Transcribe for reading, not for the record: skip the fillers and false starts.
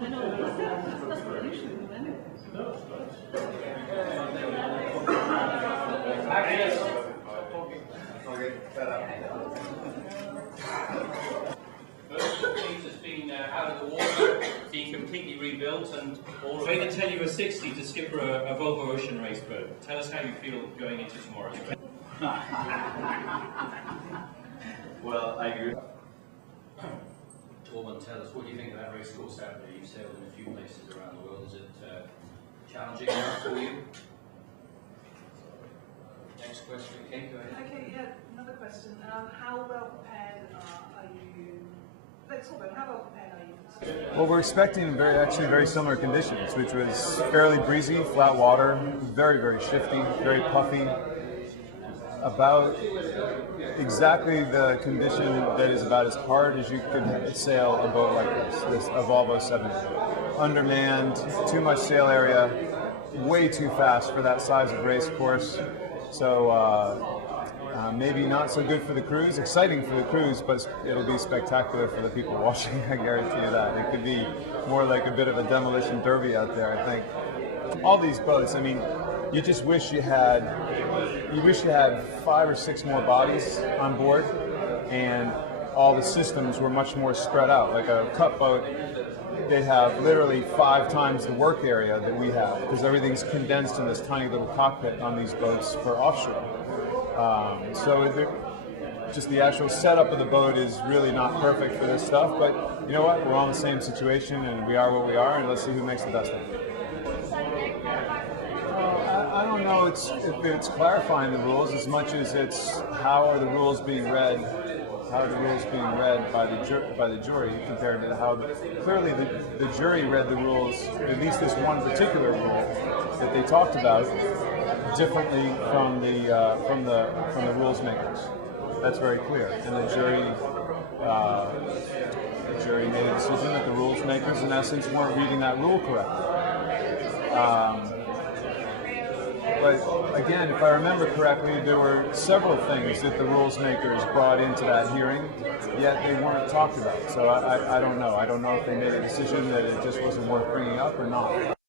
I know, that's what I usually do anyway. No, it's nice. Has been out of the water, being completely rebuilt, and all ready to tell you a 60 to skipper a Volvo Ocean Race boat. Tell us how you feel going into tomorrow. Well, I agree. Torben, tell us, what do you think of that race course out there? You've sailed in a few places around the world. Is it challenging enough for you? Next question, Kate, go ahead. Okay, yeah, another question. How well prepared are you? Let's talk about how well prepared are you? Well, we're expecting actually very similar conditions, which was fairly breezy, flat water, very, very shifty, very puffy. About exactly the condition that is about as hard as you could sail a boat like this a Volvo 70. Undermanned, too much sail area, way too fast for that size of race course. So maybe not so good for the crews, exciting for the crews, but it'll be spectacular for the people watching, I guarantee you that. It could be more like a bit of a demolition derby out there, I think. All these boats, I mean, you just wish you had 5 or 6 more bodies on board, and all the systems were much more spread out. Like a cut boat, they have literally 5 times the work area that we have, because everything's condensed in this tiny little cockpit on these boats for offshore. Just the actual setup of the boat is really not perfect for this stuff, but you know what? We're all in the same situation, and we are what we are, and let's see who makes the best of it. I don't know if it's clarifying the rules as much as it's how are the rules being read. How are the rules being read by the jury compared to how clearly the jury read the rules, at least this one particular rule that they talked about, differently from the rules makers. That's very clear, and the jury made a decision that the rules makers in essence weren't reading that rule correctly. But again, if I remember correctly, there were several things that the rules makers brought into that hearing, yet they weren't talked about. So I don't know. I don't know if they made a decision that it just wasn't worth bringing up or not.